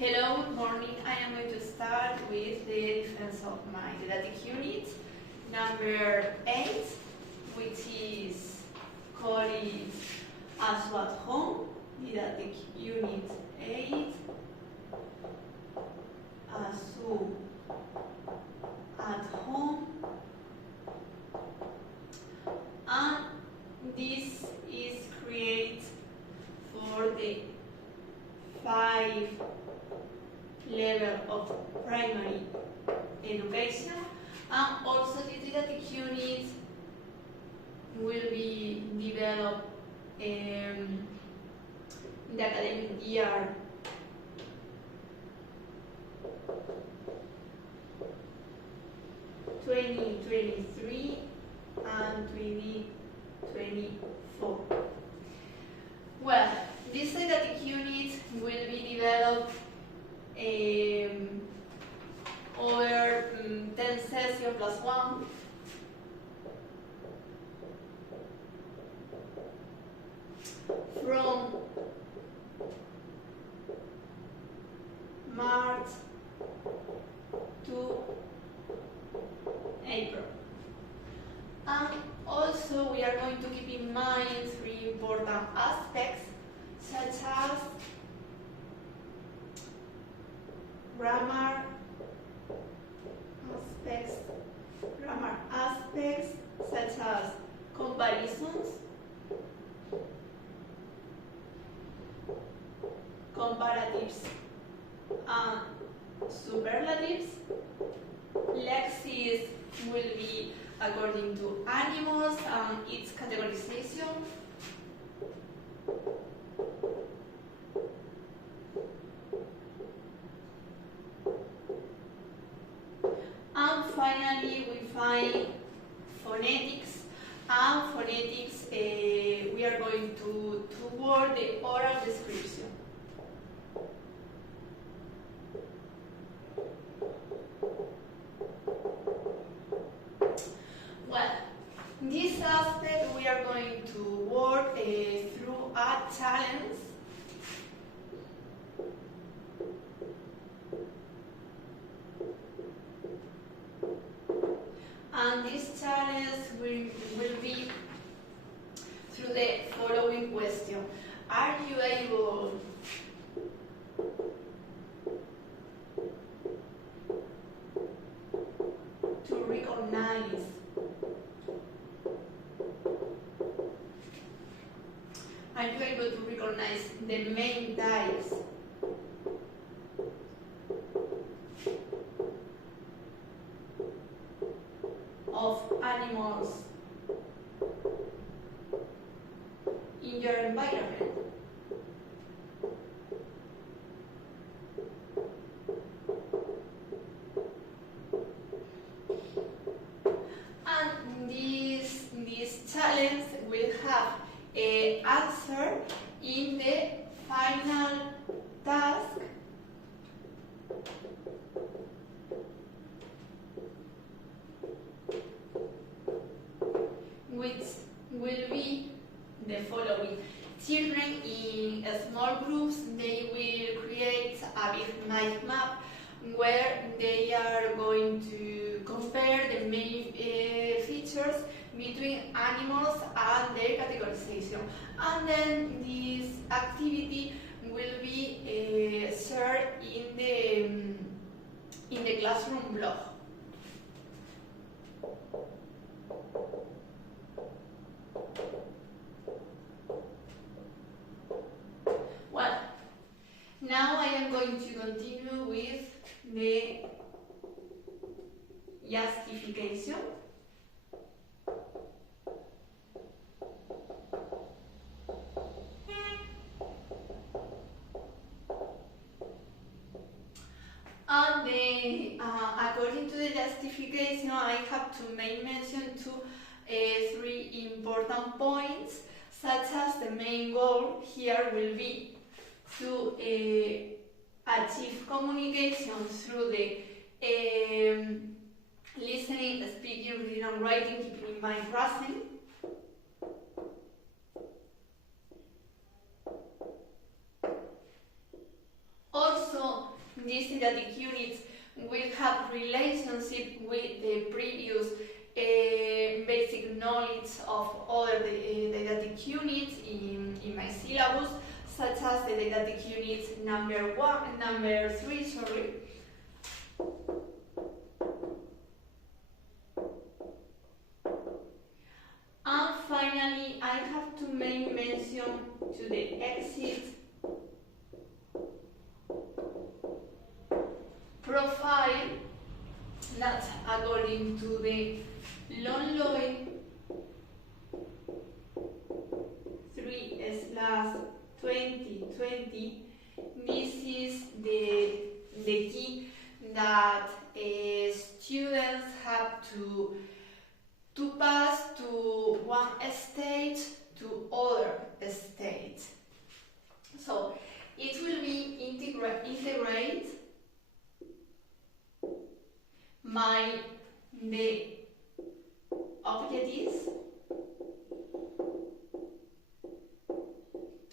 Hello, good morning. I am going to start with the defense of my didactic unit, number 8, which is called As at Home, didactic unit 8, As at Home. And this is created for the 5 level of primary education, and also this didactic unit will be developed in the academic year 2023 and 2024. Well, this didactic unit will be developed over 10 sessions plus 1. From March to April. And also we are going to keep in mind 3 important aspects, such as grammar aspects such as comparisons, comparatives, and superlatives. Lexis will be according to animals and its categorization. And finally, we find phonetics. And phonetics, we are going to work the oral description. Well, this aspect we are going to work through a challenge. And this challenge will be through the following question. Are you able to recognize the main types of animals in your environment? And this challenge will have an answer in the final task, which will be the following. Children in small groups, they will create a big mind map where they are going to compare the main features between animals and their categorization. And then this activity will be shared in the classroom blog. Well, now I am going to continue with the justification. And according to the justification, I have to make mention to 3 important points, such as the main goal here will be to achieve communication through the listening, speaking, reading, and writing, keeping in mind Russell. Also, these didactic units will have relationship with the previous basic knowledge of other didactic units in my syllabus, such as the didactic unit number 3, sorry. And finally, I have to make mention to the exit profile that, according to the Lonloy 3/2020, this is the key that students have to pass to one stage to other stage. So it will be integrate the objectives,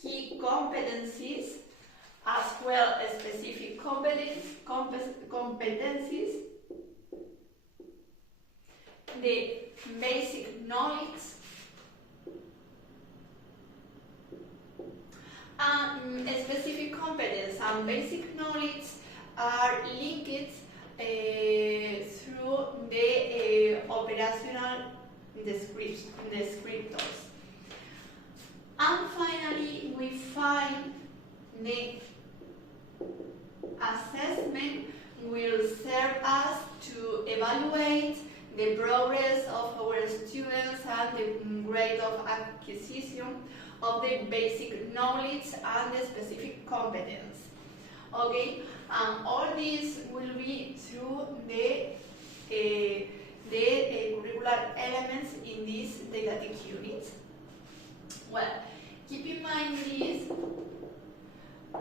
key competencies, as well as specific competencies, the basic knowledge, and specific competence and basic knowledge are linked through the operational descriptors. And finally, we find the assessment will serve us to evaluate the progress of our students and the rate of acquisition of the basic knowledge and the specific competence. Okay, and all this will be through the curricular elements in these didactic units. Well, keep in mind this,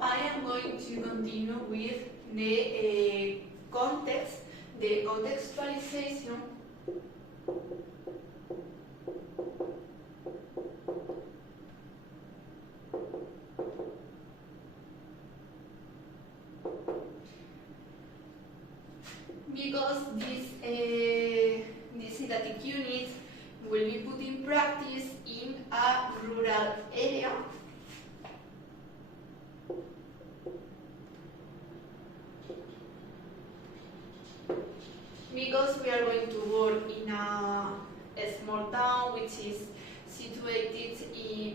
I am going to continue with the context, the contextualization, because this didactic unit will be put in practice in a rural area. Because we are going to work in a small town which is situated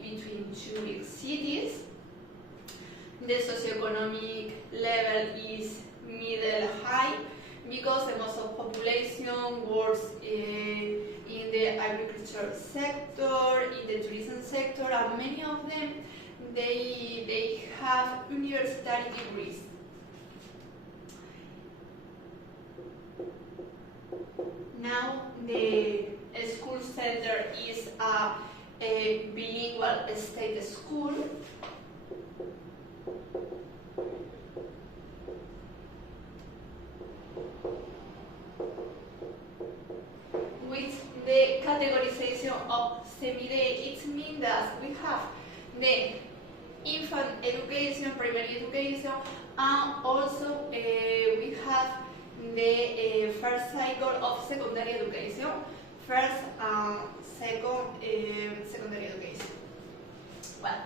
between two big cities. The socioeconomic level is middle high, because the most of population works in the agriculture sector, in the tourism sector, and many of them they have university degrees. Now the school center is a bilingual state school. With the categorization of semi-day, it means that we have the infant education, primary education, and also we have the first cycle of secondary education, first and second secondary education. Well,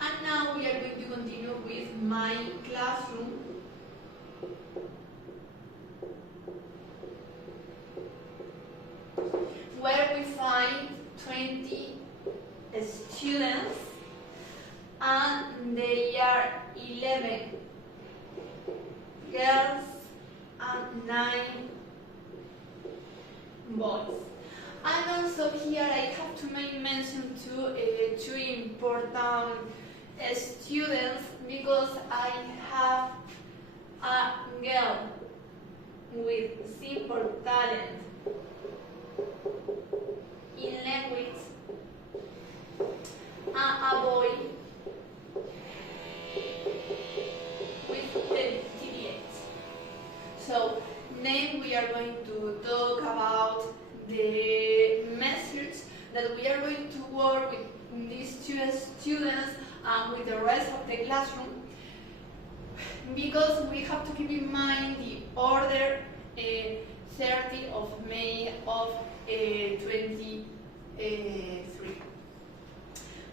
and now we are going to continue with my classroom. Where we find 20 students, and they are 11 girls and 9 boys. And also here I have to make mention to two important students, because I have a girl with simple talent in language and a boy with TBH. So then we are going to talk about the methods that we are going to work with these two students and with the rest of the classroom, because we have to keep in mind the order 30 of May of 23.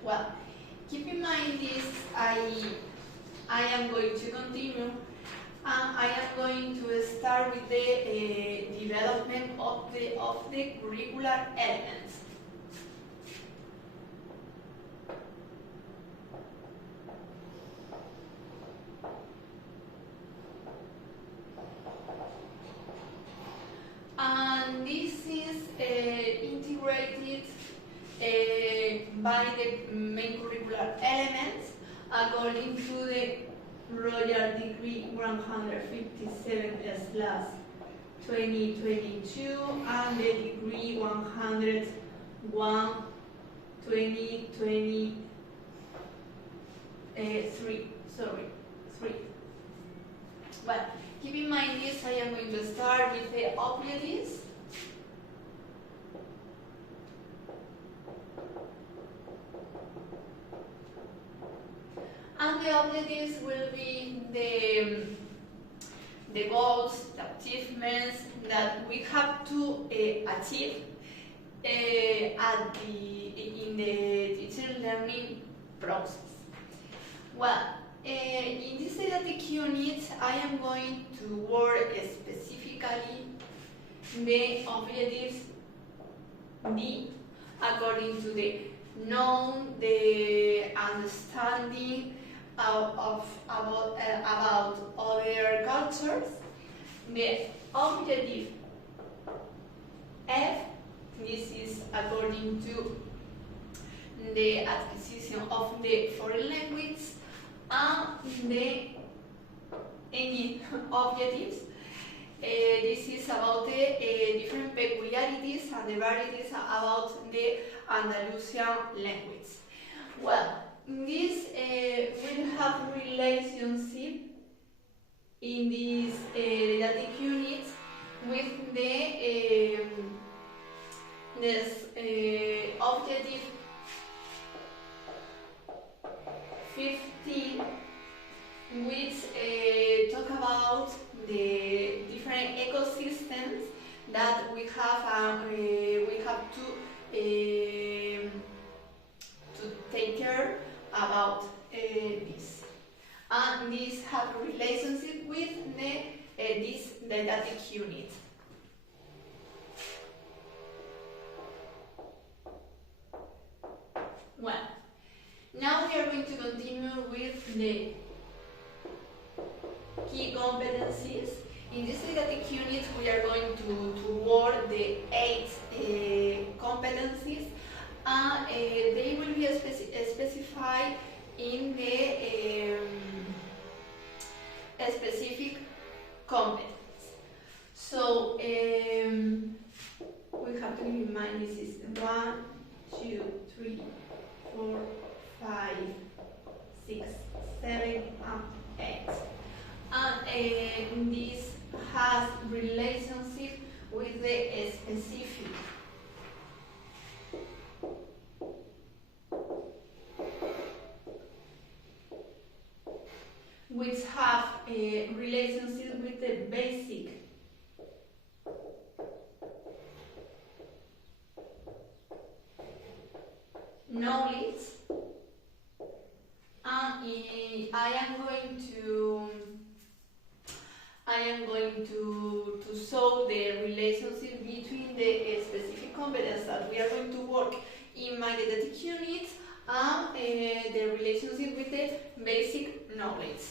Well, keep in mind this, I am going to continue. I am going to start with the development of the curricular elements. And this is integrated by the main curricular elements according to the Royal Decree 157/2022 and the Decree 101/2023. Well, keep in mind this, I am going to start with the objectives. And the objectives will be the goals, the achievements that we have to achieve in the teaching learning process. Well, in this didactic unit, I am going to work specifically the objectives D according to the known, the understanding about other cultures. The objective F, this is according to the acquisition of the foreign language, and the any objectives. This is about the different peculiarities and the varieties about the Andalusian language. Well, this will have relationship in this didactic unit with the objective 15, which talk about the different ecosystems that we have to take care about this, and this have a relationship with this didactic unit. Well, now we are going to continue with the key competencies. In this didactic unit, we are going to work the 8 competencies, and they will be specified in the specific competence. So we have to keep in mind this is 1, 2, 3, 4, 5, 6, 7, and 8. And this has relationship with the specific. Which have a relationship with the basic. Knowledge. And I am going to show the relationship between the specific competence that we are going to work in my didactic unit and the relationship with the basic knowledge.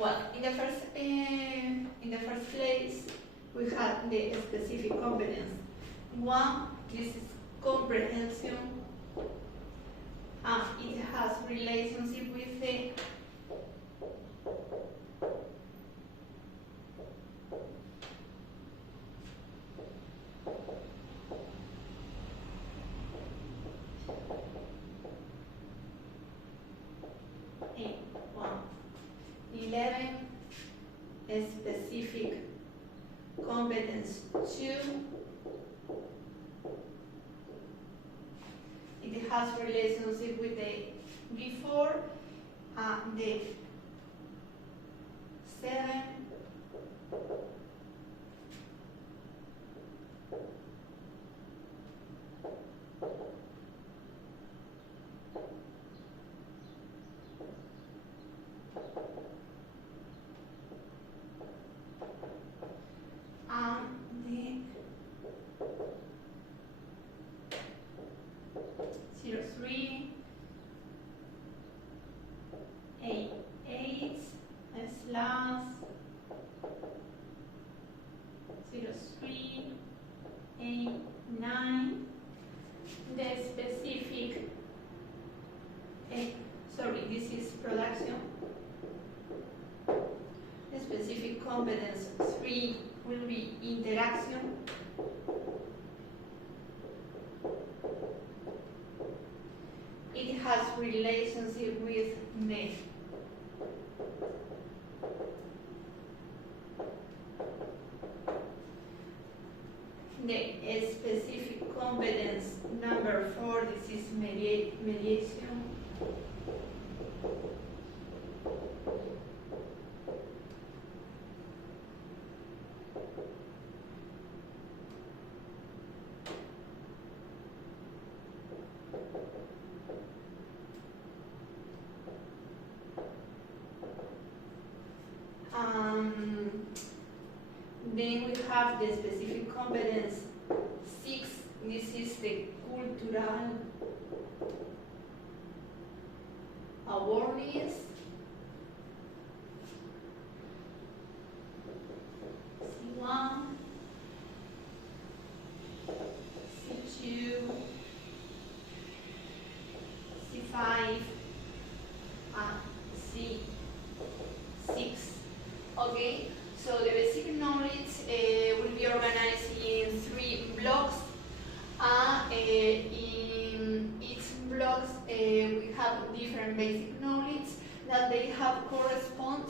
Well, in the first place, we have the specific competence. 1, this is comprehension, and it has relationship with the specific competence 2. It has relationship with the before, the 7, 03, 8, 8, slash 03, 8, 9. The specific, this is production. The specific competence 3 will be interaction. It has relationship with the specific competence number 4. This is mediation. Then we have the specific competence 6. This is the cultural awareness. C1, C2, C5, and C6. Okay, so the basic knowledge will be organized in 3 blocks. In each blocks we have different basic knowledge that they have correspond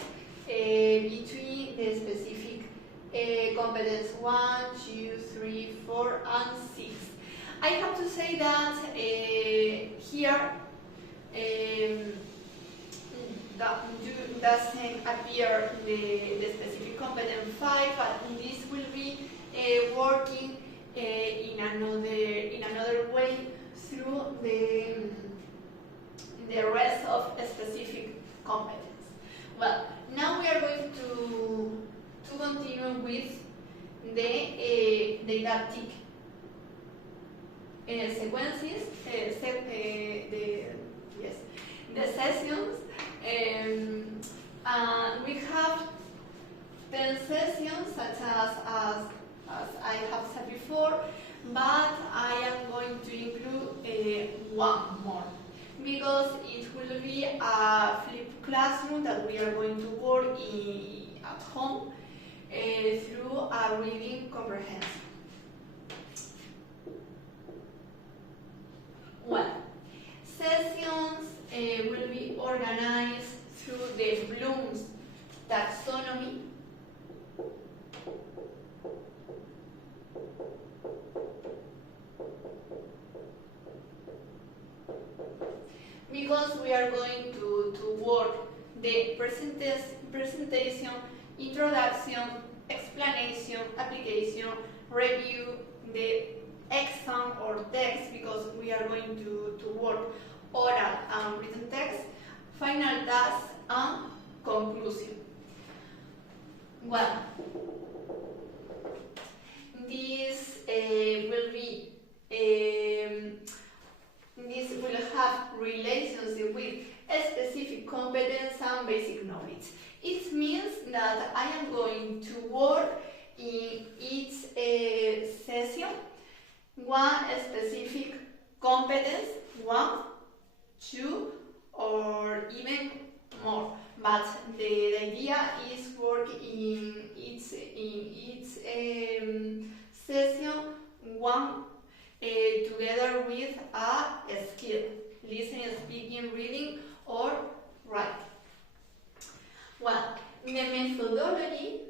between the specific competence 1, 2, 3, 4, and 6. I have to say that here doesn't appear the specific competence 5, but this will be working in another way through the rest of a specific competence. Well, now we are going to continue with the didactic sequences, the sessions. We have 10 sessions, such as I have said before, but I am going to include one more, because it will be a flipped classroom that we are going to work at home through a reading comprehension. Well, sessions will be organized through the Bloom's taxonomy. Because we are going to work the presentation, introduction, explanation, application, review, the exam or text, because we are going to work oral and written text, final task, and conclusion. Well, this will have relationship with a specific competence and basic knowledge. It means that I am going to work in each session one specific competence, 1, 2, or even more. But the idea is work in each session one together with a skill, listening, speaking, reading, or writing. Well, the methodology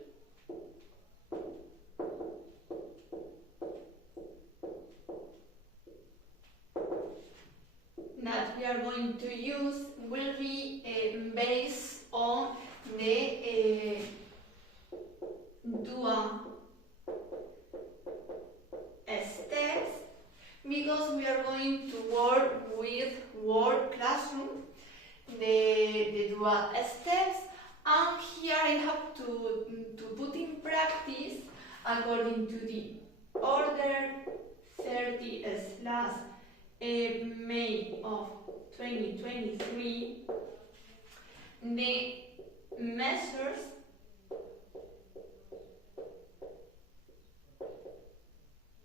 are going to use will be based on the do a steps because we are going to work with word classroom, the dual steps, and here I have to put in practice according to the order 30/May of 2023, the measures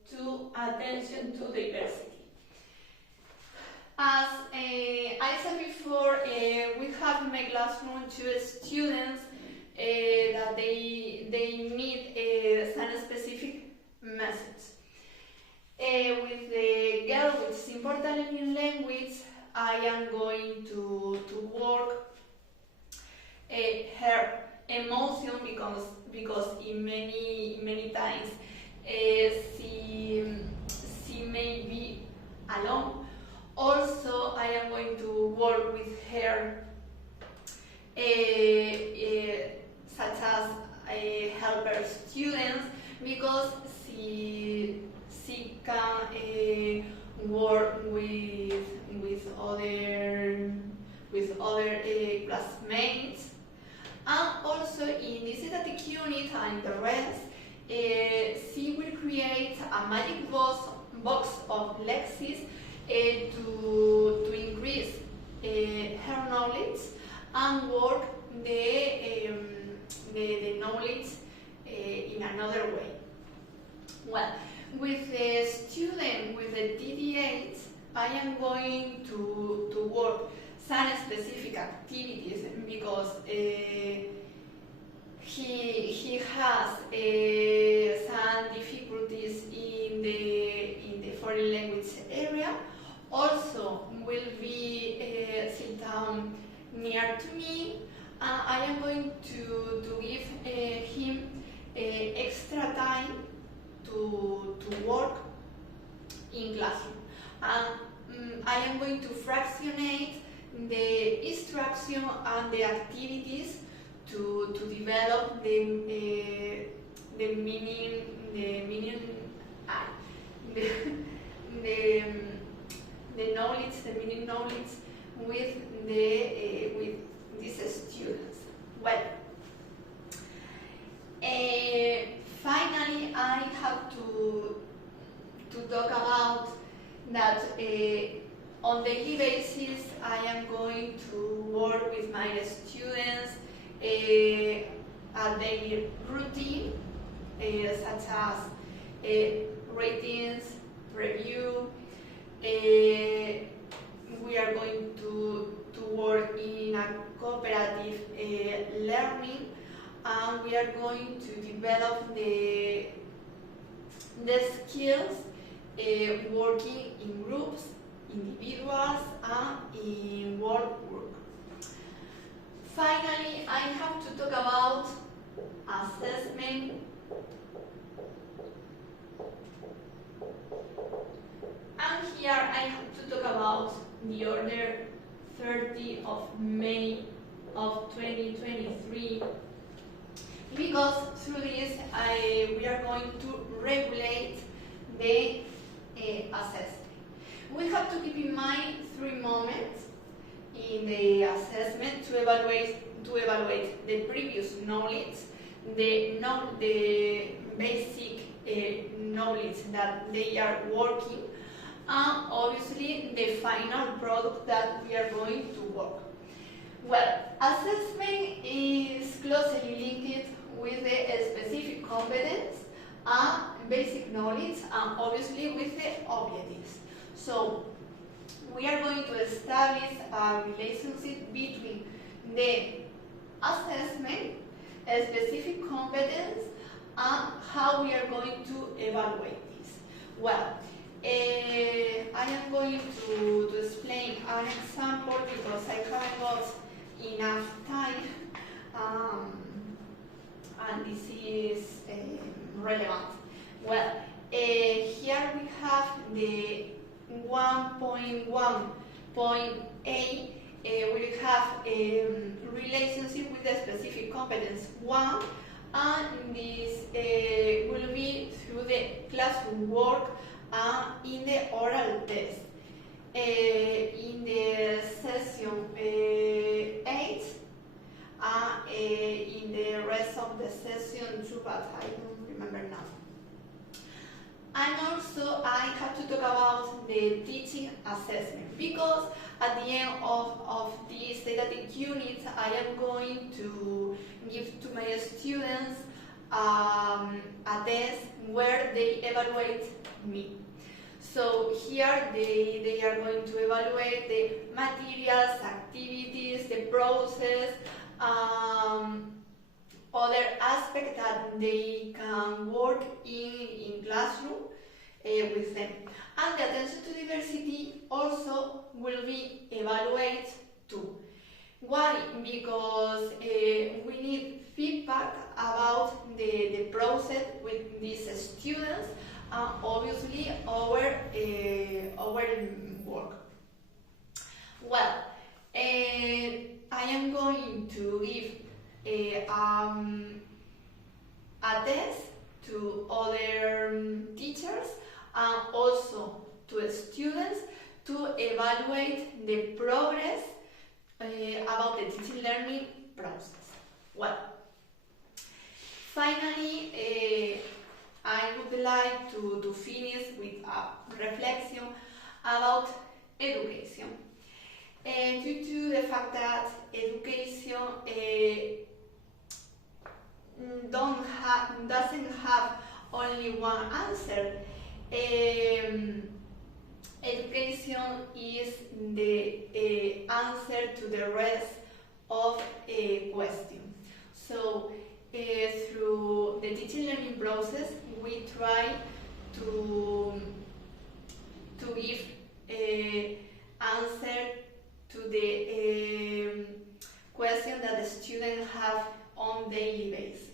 to attention to diversity. As I said before, we have in my classroom 2 students that they need some specific message. With the girl with simple Italian language, I am going to work her emotion because in many times she may be alone. Also, I am going to work with her, such as helper students, because she can work with other classmates, and also in this static unit and the rest, she will create a magic box of lexis to increase her knowledge and work the knowledge in another way. Well, with the student with the DD8, I am going to work some specific activities because he has some difficulties in the foreign language area. Also will be sit down near to me. I am going to give him extra time to work in classroom. I am going to fractionate the instruction and the activities to develop the meaning the knowledge, the meaning knowledge with these students. Well, finally, I have to talk about that on daily basis I am going to work with my students a daily routine, such as ratings, review. We are going to work in a cooperative learning, and we are going to develop the skills working in groups, individuals, and in work. Finally, I have to talk about assessment and here I have to talk about the order 30 of May of 2023, because through this we are going to regulate the assessment. We have to keep in mind 3 moments in the assessment to evaluate the previous knowledge, the basic knowledge that they are working, and obviously the final product that we are going to work. Well, assessment is closely linked with the specific competence and basic knowledge, and obviously with the objectives. So we are going to establish a relationship between the assessment, a specific competence, and how we are going to evaluate this. Well, I am going to explain an example because I haven't got enough time, and this is relevant. Well, here we have the 1.1.a. We have relationship with a specific competence one, and this will be through the classroom work in the oral test. In the session 8, in the rest of the session 2, but I don't remember now. And also I have to talk about the teaching assessment, because at the end of this didactic unit I am going to give to my students a test where they evaluate me. So here they are going to evaluate the materials, activities, the process, other aspects that they can work in classroom with them. And the attention to diversity also will be evaluated too. Why? Because we need feedback about the process with these students, and obviously our work. Well, I am going to give a test to other teachers and also to students to evaluate the progress about the teaching learning process. Well, finally, I would like to finish with a reflection about education. Due to the fact that education doesn't have only one answer, education is the answer to the rest of a question. So through the teaching learning process, we try to give answer to the question that the students have on daily basis.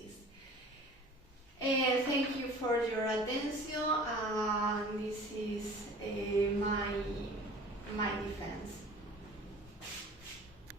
Thank you for your attention, and this is my defense.